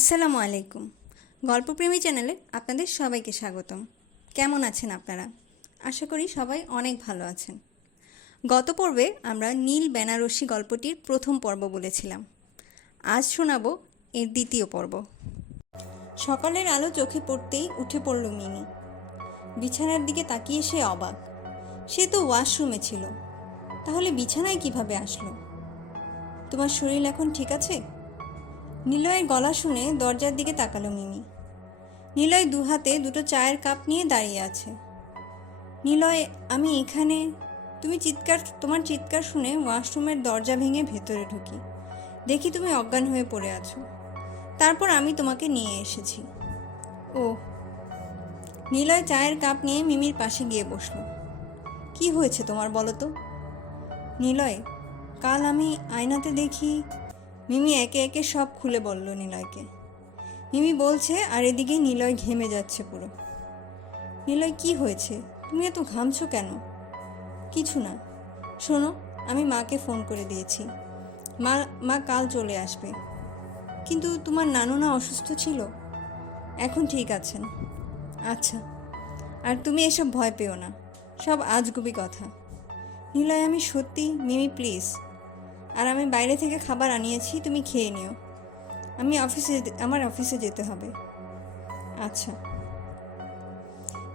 আসসালামু আলাইকুম। গল্পপ্রেমী চ্যানেলে আপনাদের সবাইকে স্বাগতম। কেমন আছেন আপনারা? আশা করি সবাই অনেক ভালো আছেন। গত পর্বে আমরা নীল বেনারসি গল্পটির প্রথম পর্ব বলেছিলাম। আজ শোনাবো এর দ্বিতীয় পর্ব। সকালের আলো চোখে পড়তেই উঠে পড়ল মিনি বিছানার দিকে তাকিয়ে সে অবাক। সে তো ওয়াশরুমে ছিল। তাহলে বিছানায় কীভাবে আসলো? তোমার শরীর এখন ঠিক আছে? নিলয়ের গলা শুনে দরজার দিকে তাকালো মিমি। নিলয় দু হাতে দুটো চায়ের কাপ নিয়ে দাঁড়িয়ে আছে। নিলয়, আমি এখানে। তুমি চিৎকার, তোমার চিৎকার শুনে ওয়াশরুমের দরজা ভেঙে ভেতরে ঢুকি। দেখি তুমি অজ্ঞান হয়ে পড়ে আছো। তারপর আমি তোমাকে নিয়ে এসেছি। ও নিলয় চায়ের কাপ নিয়ে মিমির পাশে গিয়ে বসল। কি হয়েছে তোমার বলো তো? নিলয়, কাল আমি আয়নাতে দেখি মিমি একে একে সব খুলে বলল নিলয়কে। মিমি বলছে, আর এদিকে নিলয় ঘেমে যাচ্ছে পুরো। নিলয়, কি হয়েছে? তুমি এত ঘামছো কেন? কিছু না। শোনো, আমি মাকে ফোন করে দিয়েছি। মা মা কাল চলে আসবে। কিন্তু তোমার নানু না অসুস্থ ছিল? এখন ঠিক আছেন। আচ্ছা। আর তুমি এসব ভয় পেও না। সব আজগুবি কথা। নিলয়, আমি সত্যি, মিমি, প্লিজ। আর আমি বাইরে থেকে খাবার আনিয়েছি, তুমি খেয়ে নিও। আমি অফিসে আমার অফিসে যেতে হবে। আচ্ছা।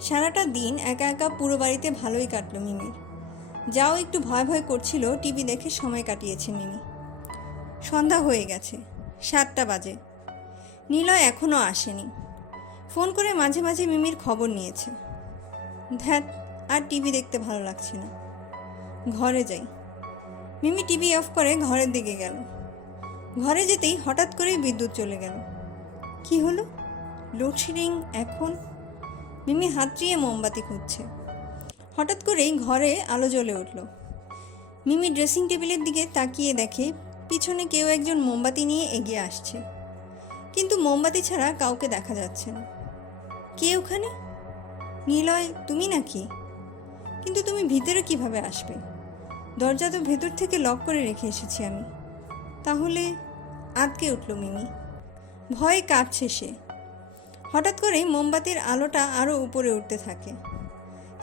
সারাটা দিন একা একা পুরো বাড়িতে ভালোই কাটলো মিমির যাও একটু ভয় ভয় করছিল, টিভি দেখে সময় কাটিয়েছে মিমি। সন্ধ্যা হয়ে গেছে, সাতটা বাজে। নিলয় এখনও আসেনি। ফোন করে মাঝে মাঝে মিমির খবর নিয়েছে। ধ্যাত আর টিভি দেখতে ভালো লাগছে না। ঘরে যাই। মিমি টিভি অফ করে ঘরের দিকে গেল। ঘরে যেতেই হঠাৎ করেই বিদ্যুৎ চলে গেল। কি হলো? লোডশেডিং এখন? মিমি হাতড়িয়ে মোমবাতি খুঁজছে। হঠাৎ করেই ঘরে আলো জ্বলে উঠল। মিমি ড্রেসিং টেবিলের দিকে তাকিয়ে দেখে পিছনে কেউ একজন মোমবাতি নিয়ে এগিয়ে আসছে। কিন্তু মোমবাতি ছাড়া কাউকে দেখা যাচ্ছে না। কে ওখানে? নিলয়, তুমি নাকি? কিন্তু তুমি ভিতরে কীভাবে আসবে? দরজা তো ভেতর থেকে লক করে রেখে এসেছি আমি। তাহলে আটকে উঠল মিমি। ভয়ে কাঁপছে সে। হঠাৎ করে মোমবাতির আলোটা আরও উপরে উঠতে থাকে।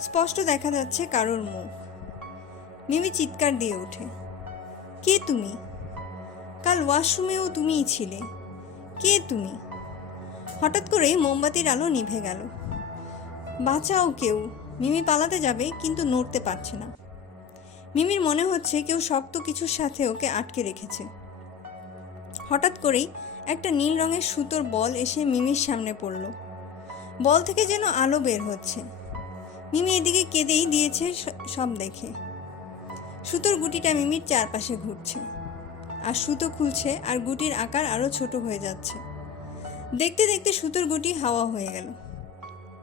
স্পষ্ট দেখা যাচ্ছে কারোর মুখ। মিমি চিৎকার দিয়ে ওঠে। কে তুমি? কাল ওয়াশরুমেও তুমিই ছিলে। কে তুমি? হঠাৎ করেই মোমবাতির আলো নিভে গেল। বাঁচাও কেউ। মিমি পালাতে যাবে, কিন্তু নড়তে পারছে না। মিমির মনে হচ্ছে কেউ শক্ত কিছুর সাথে ওকে আটকে রেখেছে। হঠাৎ করেই একটা নীল রঙের সুতোর বল এসে মিমির সামনে পড়ল। বল থেকে যেন আলো বের হচ্ছে। মিমি এদিকে কেঁদেই দিয়েছে সব দেখে। সুতোর গুটিটা মিমির চারপাশে ঘুরছে। আর সুতো খুলছে আর গুটির আকার আরও ছোট হয়ে যাচ্ছে। দেখতে দেখতে সুতোর গুটি হাওয়া হয়ে গেল।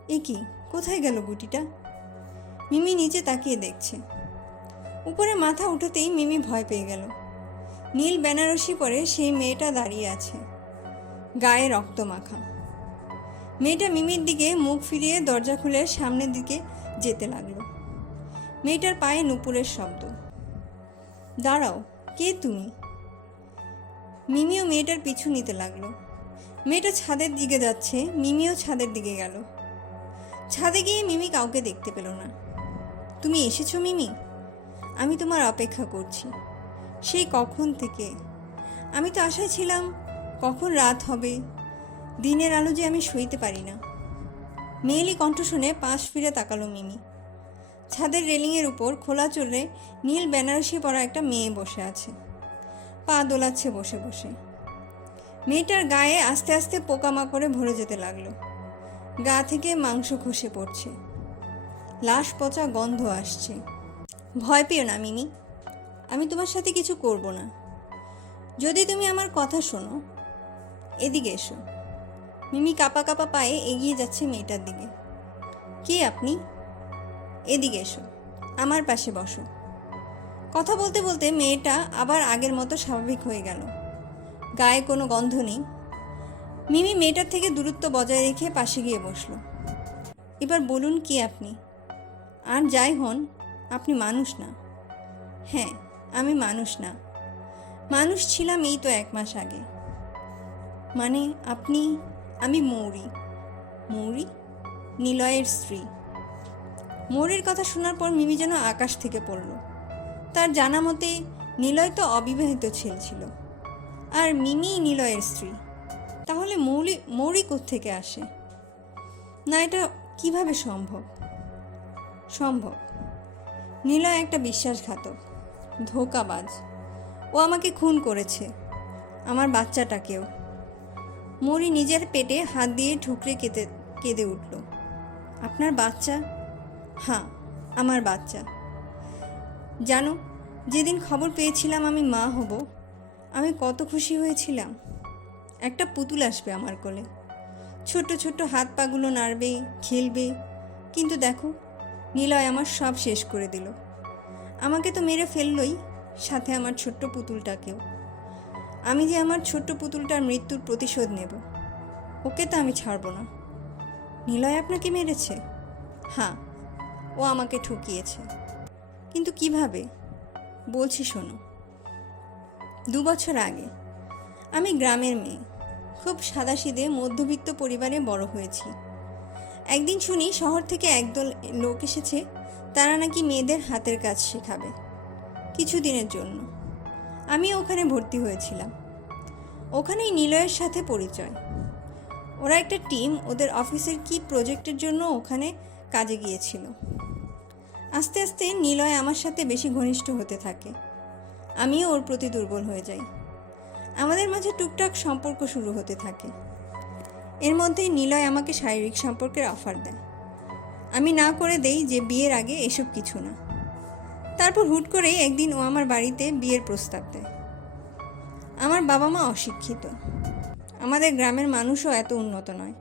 এ কি? কোথায় গেল গুটিটা? মিমি নিচে তাকিয়ে দেখছে। উপরে মাথা উঠাতেই মিমি ভয় পেয়ে গেল। নীল বেনারসি পরে সেই মেয়েটা দাঁড়িয়ে আছে। গায়ে রক্ত মাখা। মেয়েটা মিমির দিকে মুখ ফিরিয়ে দরজা খুলে সামনের দিকে যেতে লাগল। মেয়েটার পায়ে নুপুরের শব্দ। দাঁড়াও, কে তুমি? মিমিও মেয়েটার পিছু নিতে লাগল। মেয়েটা ছাদের দিকে যাচ্ছে, মিমিও ছাদের দিকে গেল। ছাদে গিয়ে মিমি কাউকে দেখতে পেল না। তুমি এসেছ, মিমি? আমি তোমার অপেক্ষা করছি। সেই কখন থেকে? আমি তো আশায় ছিলাম, কখন রাত হবে? দিনের আলো যে আমি সইতে পারি না। মেয়েলি কণ্ঠ শুনে পাশ ফিরে তাকালো মিমি। ছাদের রেলিংয়ের উপর খোলা চলে নীল বেনারসি পরা একটা মেয়ে বসে আছে। পা দোলাচ্ছে বসে বসে। মেয়েটার গায়ে আস্তে আস্তে পোকামাকড়ে ভরে যেতে লাগল। গা থেকে মাংস খসে পড়ছে। লাশ পচা গন্ধ আসছে। ভয় পেও না, মিমি। আমি তোমার সাথে কিছু করব না। যদি তুমি আমার কথা শোনো, এদিকে এসো। মিমি কাপা কাপা পায়ে এগিয়ে যাচ্ছে মেয়েটার দিকে। কে আপনি? এদিকে এসো, আমার পাশে বসো। কথা বলতে বলতে মেয়েটা আবার আগের মতো স্বাভাবিক হয়ে গেল। গায়ে কোনো গন্ধ নেই। মিমি মেয়েটার থেকে দূরত্ব বজায় রেখে পাশে গিয়ে বসল। এবার বলুন কি আপনি? আর যাই হন মানুষ না। হ্যাঁ আমি মানুষ না। মানুষ ছিলাম এই তো এক মাস আগে। মানে আপনি, আমি মৌরি। মৌরি? নিলয়ের স্ত্রী। মৌরির কথা শোনার পর মিমি যেন আকাশ থেকে পড়ল। তার জানা মতে নিলয় তো অবিবাহিত ছেলে ছিল। আর মিমি নিলয়ের স্ত্রী। তাহলে মৌলি, মৌরি থেকে আসে? না, এটা কীভাবে সম্ভব? সম্ভব। নিলয় একটা বিশ্বাসঘাতক, ধোকাবাজ। ও আমাকে খুন করেছে, আমার বাচ্চাটাকেও। মরি নিজের পেটে হাত দিয়ে ঠুকরে কেঁদে কেঁদে উঠল। আপনার বাচ্চা? হ্যাঁ আমার বাচ্চা। জানো, যেদিন খবর পেয়েছিলাম আমি মা হব, আমি কত খুশি হয়েছিলাম। একটা পুতুল আসবে আমার কোলে। ছোট ছোট হাত পাগুলো নাড়বে, খেলবে। কিন্তু দেখো নিলয় আমার সব শেষ করে দিল। আমাকে তো মেরে ফেললই সাথে আমার ছোট্ট পুতুলটাকেও। আমি যে আমার ছোট্ট পুতুলটার মৃত্যুর প্রতিশোধ নেব, ওকে তো আমি ছাড়ব না। নিলয় আপনাকে মেরেছে? হ্যাঁ ও আমাকে ঠকিয়েছে। কিন্তু কীভাবে? বলছি শোনো, দু বছর আগে আমি গ্রামের মেয়ে, খুব সাদাসিদে মধ্যবিত্ত পরিবারে বড় হয়েছি। একদিন শুনি শহর থেকে একদল লোক এসেছে, তারা নাকি মেয়েদের হাতের কাজ শেখাবে কিছুদিনের জন্য। আমি ওখানে ভর্তি হয়েছিলাম। ওখানেই নিলয়ের সাথে পরিচয়। ওরা একটা টিম, ওদের অফিসের কি প্রজেক্টের জন্য ওখানে কাজে গিয়েছিল। আস্তে আস্তে নিলয় আমার সাথে বেশি ঘনিষ্ঠ হতে থাকে। আমিও ওর প্রতি দুর্বল হয়ে যাই। আমাদের মাঝে টুকটাক সম্পর্ক শুরু হতে থাকে। এর মধ্যেই নিলয় আমাকে শারীরিক সম্পর্কের অফার দেয়। আমি না করে দেই যে বিয়ের আগে এসব কিছু না। তারপর হুট করেই একদিন ও আমার বাড়িতে বিয়ের প্রস্তাব দেয়। আমার বাবা মা অশিক্ষিত। আমাদের গ্রামের মানুষও এত উন্নত নয়।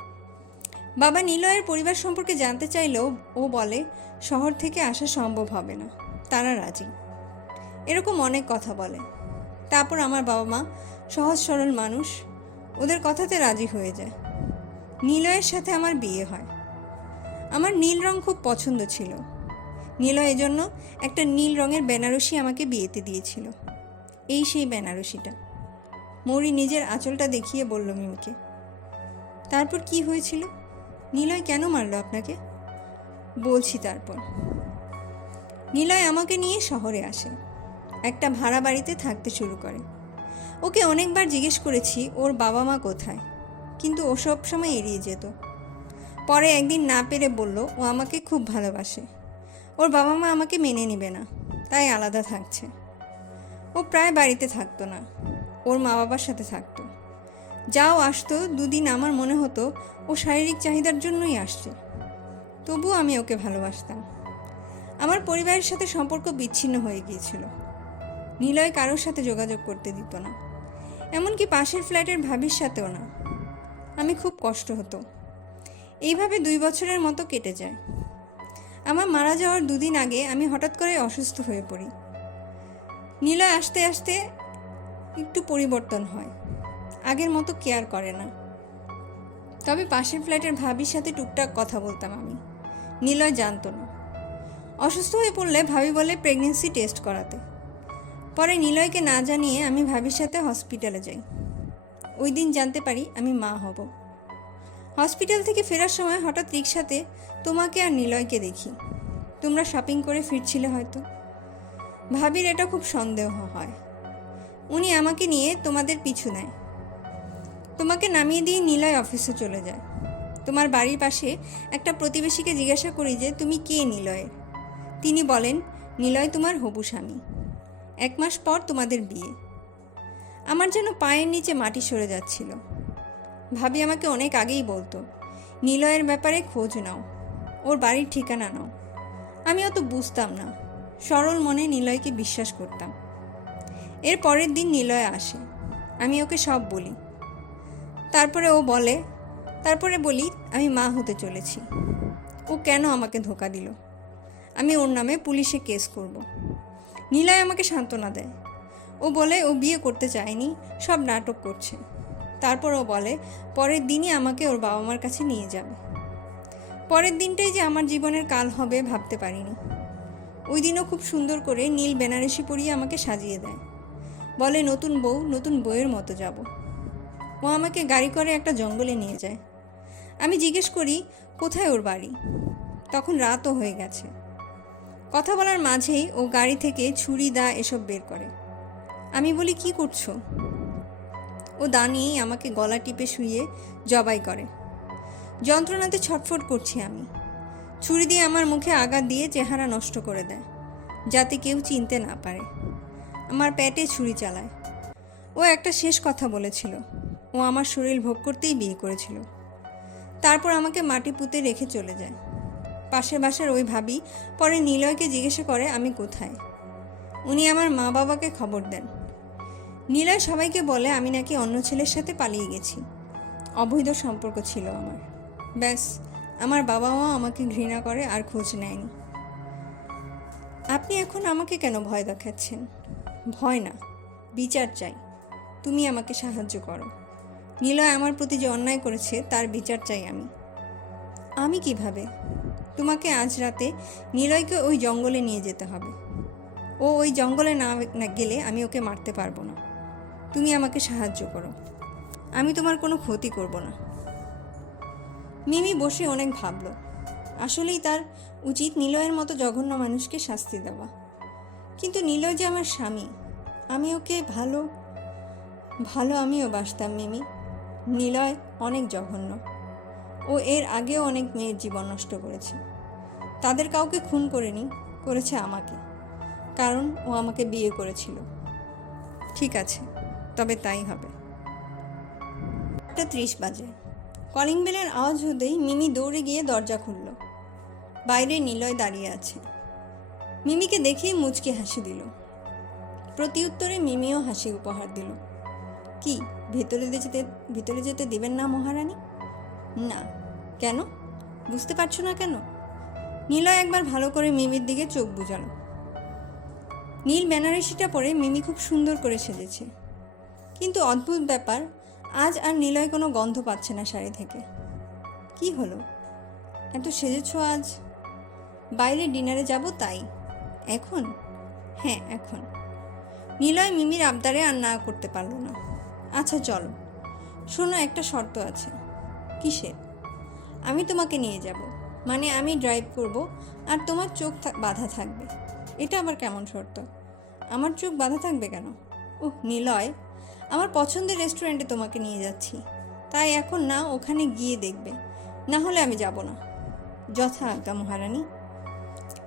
বাবা নিলয়ের পরিবার সম্পর্কে জানতে চাইলেও ও বলে, শহর থেকে আসা সম্ভব হবে না। তারা রাজি। এরকম অনেক কথা বলে। তারপর আমার বাবা মা সহজ সরল মানুষ। ওদের কথাতে রাজি হয়ে যায়। নিলয়ের সাথে আমার বিয়ে হয়। আমার নীল রং খুব পছন্দ ছিল। নিলয় এজন্য একটা নীল রঙের বেনারসি আমাকে বিয়েতে দিয়েছিল। এই সেই বেনারসিটা। মৌরি নিজের আঁচলটা দেখিয়ে বলল মিমিকে, তারপর কি হয়েছিল? নিলয় কেন মারলো আপনাকে? বলছি তারপর। নিলয় আমাকে নিয়ে শহরে আসে। একটা ভাড়া বাড়িতে থাকতে শুরু করে। ওকে অনেকবার জিজ্ঞেস করেছি, ওর বাবা মা কোথায়? কিন্তু ও সব সময় এড়িয়ে যেত। পরে একদিন না পেরে বলল, ও আমাকে খুব ভালোবাসে। ওর বাবা মা আমাকে মেনে নেবে না, তাই আলাদা থাকছে। ও প্রায় বাড়িতে থাকতো না, ওর মা বাবার সাথে থাকতো। যাও আসতো, দুদিন আমার মনে হতো ও শারীরিক চাহিদার জন্যই আসছে। তবুও আমি ওকে ভালোবাসতাম। আমার পরিবারের সাথে সম্পর্ক বিচ্ছিন্ন হয়ে গিয়েছিল। নিলয় কারোর সাথে যোগাযোগ করতে দিত না। এমনকি পাশের ফ্ল্যাটের ভাবির সাথেও না। আমি খুব কষ্ট হতো। এইভাবে দুই বছরের মতো কেটে যায়। আমার মারা যাওয়ার দুদিন আগে আমি হঠাৎ করে অসুস্থ হয়ে পড়ি। নিলয় আসতে আসতে একটু পরিবর্তন হয়। আগের মতো কেয়ার করে না। তবে পাশের ফ্ল্যাটের ভাবির সাথে টুকটাক কথা বলতাম আমি। নিলয় জানতো না। অসুস্থ হয়ে পড়লে ভাবি বলে প্রেগনেন্সি টেস্ট করাতে। পরে নিলয়কে না জানিয়ে আমি ভাবির সাথে হসপিটালে যাই। ওই দিন জানতে পারি আমি মা হব। হসপিটাল থেকে ফেরার সময় হঠাৎ রিক্সাতে তোমাকে আর নিলয়কে দেখি। তোমরা শপিং করে ফিরছিলে হয়তো। ভাবির এটা খুব সন্দেহ হয়। উনি আমাকে নিয়ে তোমাদের পিছু নেয়। তোমাকে নামিয়ে দিয়ে নিলয় অফিসে চলে যায়। তোমার বাড়ির পাশে একটা প্রতিবেশীকে জিজ্ঞাসা করি যে, তুমি কে নিলয়ের? তিনি বলেন, নিলয় তোমার হবু স্বামী। এক মাস পর তোমাদের বিয়ে। আমার যেন পায়ের নিচে মাটি সরে যাচ্ছিল। ভাবি আমাকে অনেক আগেই বলতো, নিলয়ের ব্যাপারে খোঁজ নাও, ওর বাড়ির ঠিকানা নাও। আমি অত বুঝতাম না, সরল মনে নিলয়কে বিশ্বাস করতাম। এর পরের দিন নিলয় আসে, আমি ওকে সব বলি। তারপরে ও বলে, তারপরে বলি, আমি মা হতে চলেছি। ও কেন আমাকে ধোকা দিল? আমি ওর নামে পুলিশে কেস করব। নীলয় আমাকে সান্ত্বনা দেয় ও বলে ও বিয়ে করতে চায়নি, সব নাটক করছে। তারপর ও বলে, পরের দিনই আমাকে ওর বাবা মার কাছে নিয়ে যাবে। পরের দিনটাই যে আমার জীবনের কাল হবে ভাবতে পারিনি। ওই দিনও খুব সুন্দর করে নীল বেনারসি পরিয়ে আমাকে সাজিয়ে দেয়। বলে, নতুন বউ, নতুন বইয়ের মতো যাব। ও আমাকে গাড়ি করে একটা জঙ্গলে নিয়ে যায়। আমি জিজ্ঞেস করি, কোথায় ওর বাড়ি? তখন রাতও হয়ে গেছে। কথা বলার মাঝেই ও গাড়ি থেকে ছুরি, দা এসব বের করে। আমি বলি, কি করছ? ও দা নিয়েই আমাকে গলা টিপে শুয়ে জবাই করে। যন্ত্রণাতে ছটফট করছি আমি। ছুরি দিয়ে আমার মুখে আঘাত দিয়ে চেহারা নষ্ট করে দেয়, যাতে কেউ চিনতে না পারে। আমার পেটে ছুরি চালায়। ও একটা শেষ কথা বলেছিল। ও আমার শরীর ভোগ করতেই বিয়ে করেছিল। তারপর আমাকে মাটি পুঁতে রেখে চলে যায়। পাশের বাসার ওই ভাবি পরে নিলয়কে জিজ্ঞাসা করে, আমি কোথায়? উনি আমার মা বাবাকে খবর দেন। নিলয় সবাইকে বলে আমি নাকি অন্য ছেলের সাথে পালিয়ে গেছি। অবৈধ সম্পর্ক ছিল আমার। ব্যাস, আমার বাবা মা আমাকে ঘৃণা করে আর খোঁজ নেয়নি। আপনি এখন আমাকে কেন ভয় দেখাচ্ছেন? ভয় না, বিচার চাই। তুমি আমাকে সাহায্য করো। নীলয় আমার প্রতি যে অন্যায় করেছে, তার বিচার চাই আমি। আমি কীভাবে? তোমাকে আজ রাতে নিলয়কে ওই জঙ্গলে নিয়ে যেতে হবে। ও ওই জঙ্গলে না না গেলে আমি ওকে মারতে পারব না। তুমি আমাকে সাহায্য করো। আমি তোমার কোনো ক্ষতি করব না। মিমি বসে অনেক ভাবলো। আসলেই তার উচিত নিলয়ের মতো জঘন্য মানুষকে শাস্তি দেওয়া। কিন্তু নিলয় যে আমার স্বামী, আমি ওকে ভালো ভালো আমিও বাসতাম, মিমি। নিলয় অনেক জঘন্য। ও এর আগেও অনেক মেয়ের জীবন নষ্ট করেছে। তাদের কাউকে খুন করেনি, করেছে আমাকে। কারণ ও আমাকে বিয়ে করেছিল। ঠিক আছে। তবে তাই হবে। ত্রিশ বাজে। কলিং বেলের আওয়াজ হতেই মিমি দৌড়ে গিয়ে দরজা খুলল। বাইরে নিলয় দাঁড়িয়ে আছে। মিমিকে দেখেই মুচকি হাসি দিল। প্রতি উত্তরে মিমিও হাসি উপহার দিল। কি, ভেতরে যেতে, ভিতরে যেতে দেবেন না মহারানী? না। কেন? বুঝতে পারছ না কেন? নীলয় একবার ভালো করে মিমির দিকে চোখ বুঝালো নীল বেনারসিটা পরে মিমি খুব সুন্দর করে সেজেছে। কিন্তু অদ্ভুত ব্যাপার, আজ আর নিলয় কোনো গন্ধ পাচ্ছে না শাড়ি থেকে। কি হলো? এত সেজেছ আজ? বাইরে ডিনারে যাব তাই? এখন? হ্যাঁ এখন। নিলয় মিমির আবদারে আর না করতে পারল না। আচ্ছা চলো। শোনো, একটা শর্ত আছে। কিসের? আমি তোমাকে নিয়ে যাব। মানে আমি ড্রাইভ করব আর তোমার চোখ বাঁধা থাকবে। এটা আবার কেমন শর্ত? আমার চোখ বাঁধা থাকবে কেন? ওহ নিলয়। আমার পছন্দের রেস্টুরেন্টে তোমাকে নিয়ে যাচ্ছি। তাই এখন না, ওখানে গিয়ে দেখবে। না হলে আমি যাব না। যথা আজ্ঞা মহারানী।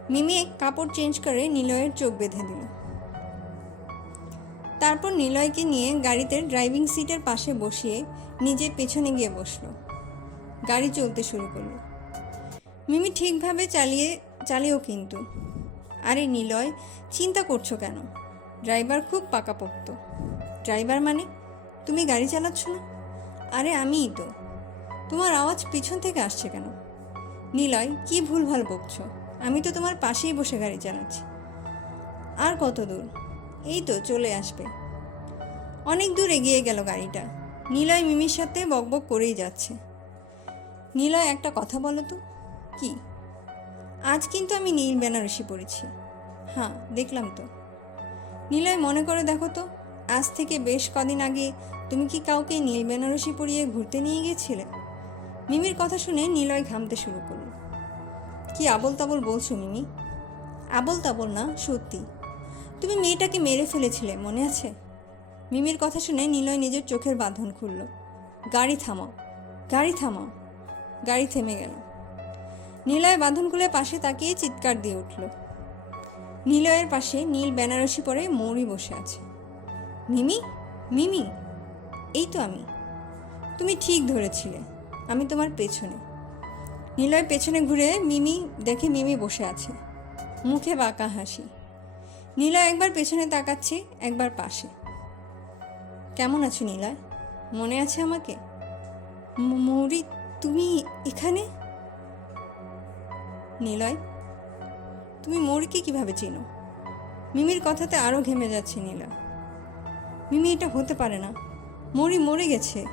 মিমি কাপড় চেঞ্জ করে নিলয়ের চোখ বেঁধে দিল। তারপর নিলয়কে নিয়ে গাড়িতে ড্রাইভিং সিটের পাশে বসিয়ে নিজে পেছনে গিয়ে বসল। গাড়ি চলতে শুরু করল। মিমি ঠিকভাবে চালিয়ে চালিয়েও কিন্তু। আরে নিলয়, চিন্তা করছ কেন? ড্রাইভার খুব পাকাপোক্ত। ড্রাইভার মানে? তুমি গাড়ি চালাচ্ছ না? আরে আমিই তো। তোমার আওয়াজ পিছন থেকে আসছে কেন? নিলয়, কি ভুলভাল বকছো? আমি তো তোমার পাশেই বসে গাড়ি চালাচ্ছি। আর কত দূর? এই তো চলে আসবে। অনেক দূর এগিয়ে গেল গাড়িটা। নিলয় মিমির সাথে বকবক করেই যাচ্ছে। নিলয়, একটা কথা বলো তো। কি? আজ কিন্তু আমি নীল বেনারসি পড়েছি হ্যাঁ দেখলাম তো। নিলয়, মনে করে দেখো তো। আজ থেকে বেশ কদিন আগে তুমি কি কাউকে নীল বেনারসি পরিয়ে ঘুরতে নিয়ে গিয়েছিলে মিমির কথা শুনে নিলয় ঘামতে শুরু করল। কি আবল তাবল বলছো মিমি? আবল তাবল না, সত্যি। তুমি মেয়েটাকে মেরে ফেলেছিলে, মনে আছে? মিমির কথা শুনে নিলয় নিজের চোখের বাঁধন খুলল। গাড়ি থামাও গাড়ি থামাও। গাড়ি থেমে গেল। নিলয় বাঁধন খুলে পাশে তাকিয়ে চিৎকার দিয়ে উঠল। নিলয়ের পাশে নীল বেনারসি পরে মৌরি বসে আছে। মিমি? মিমি? এই তো আমি। তুমি ঠিক ধরেছিলে, আমি তোমার পেছনে। নিলয় পেছনে ঘুরে মিমি দেখে মিমি বসে আছে। মুখে বাঁকা হাসি। নীলয় একবার পেছনে তাকাচ্ছে, একবার পাশে। কেমন আছো নীলয়? মনে আছে আমাকে? মৌরি, তুমি এখানে? নিলয়, তুমি মৌরিকে কীভাবে চেনো? মিমির কথাতে আরও ঘেমে যাচ্ছে নীলয়। মিমি এটা হতে পারে না। মৌরি মরে গেছে।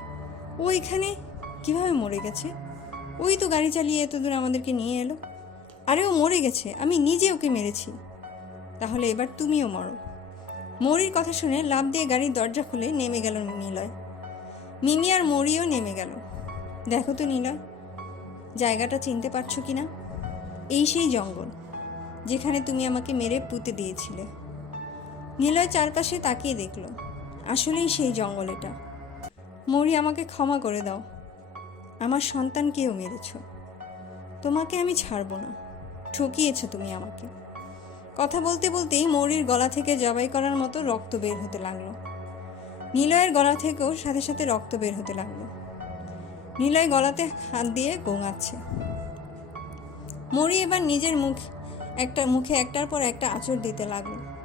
ও এখানে কীভাবে মরে গেছে? ওই তো গাড়ি চালিয়ে এত দূর আমাদেরকে নিয়ে এলো। আরে ও মরে গেছে, আমি নিজে ওকে মেরেছি। তাহলে এবার তুমিও মরো। মৌরির কথা শুনে লাভ দিয়ে গাড়ির দরজা খুলে নেমে গেল নিলয়। মিমি আর মরিও নেমে গেল। দেখো তো নিলয়, জায়গাটা চিনতে পারছ কি না এই সেই জঙ্গল, যেখানে তুমি আমাকে মেরে পুঁতে দিয়েছিলে। নিলয় চারপাশে তাকিয়ে দেখল। আসলেই সেই জঙ্গল এটা। মরি, আমাকে ক্ষমা করে দাও। আমার সন্তানকেও মেরেছ। তোমাকে আমি ছাড়বো না। ঠকিয়েছ তুমি আমাকে। কথা বলতে বলতেই মৌরির গলা থেকে জবাই করার মতো রক্ত বের হতে লাগল। নিলয়ের গলা থেকেও সাথে সাথে রক্ত বের হতে লাগল। নিলয় গলাতে হাত দিয়ে গোঙাচ্ছে। মরি এবার নিজের মুখ, একটা মুখে একটার পর একটা আঁচড় দিতে লাগল।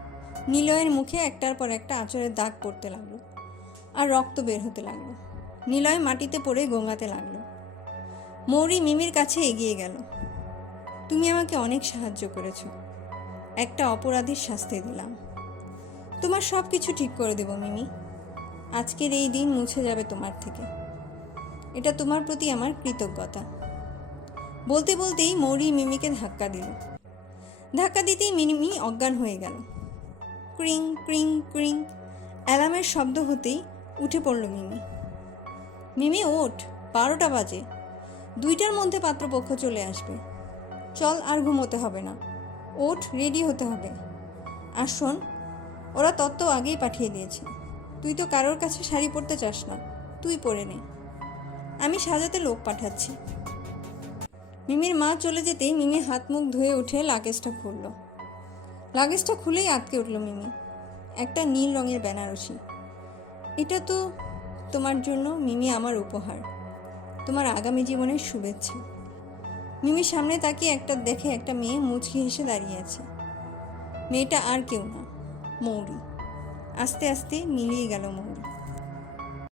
নিলয়ের মুখে একটার পর একটা আঁচড়ের দাগ পড়তে লাগল আর রক্ত বের হতে লাগল। নিলয় মাটিতে পড়ে গোঙাতে লাগল। মৌরি মিমির কাছে এগিয়ে গেল। তুমি আমাকে অনেক সাহায্য করেছ। একটা অপরাধীর শাস্তি দিলাম। তোমার সব কিছু ঠিক করে দেব, মিমি। আজকের এই দিন মুছে যাবে তোমার থেকে। এটা তোমার প্রতি আমার কৃতজ্ঞতা। বলতে বলতেই মৌরি মিমিকে ধাক্কা দিল। ধাক্কা দিতেই মিমি অজ্ঞান হয়ে গেল। ক্রিং ক্রিং ক্রিং। অ্যালার্মের শব্দ হতেই উঠে পড়ল মিমি। মিমি, ওঠ, বারোটা বাজে। দুইটার মধ্যে পাত্রপক্ষ চলে আসবে। চল আর ঘুমোতে হবে না। ওঠ, রেডি হতে হবে। আর শোন, ওরা তত্ত্ব আগেই পাঠিয়ে দিয়েছে। তুই তো কারোর কাছে শাড়ি পরতে চাস না। তুই পরে নে। আমি সাজাতে লোক পাঠাচ্ছি। মিমির মা চলে যেতেই মিমি হাত মুখ ধুয়ে উঠে লাগেজটা খুলল। লাগেজটা খুলেই আটকে উঠল মিমি। একটা নীল রঙের বেনারসি। এটা তো তোমার জন্য মিমি আমার উপহার। তোমার আগামী জীবনের শুভেচ্ছা। মিমির সামনে তাকিয়ে একটা দেখে একটা মেয়ে মুচকি হেসে দাঁড়িয়ে আছে। মেয়েটা আর কেউ না, মৌরি। আস্তে আস্তে মিলিয়ে গেল মৌরি।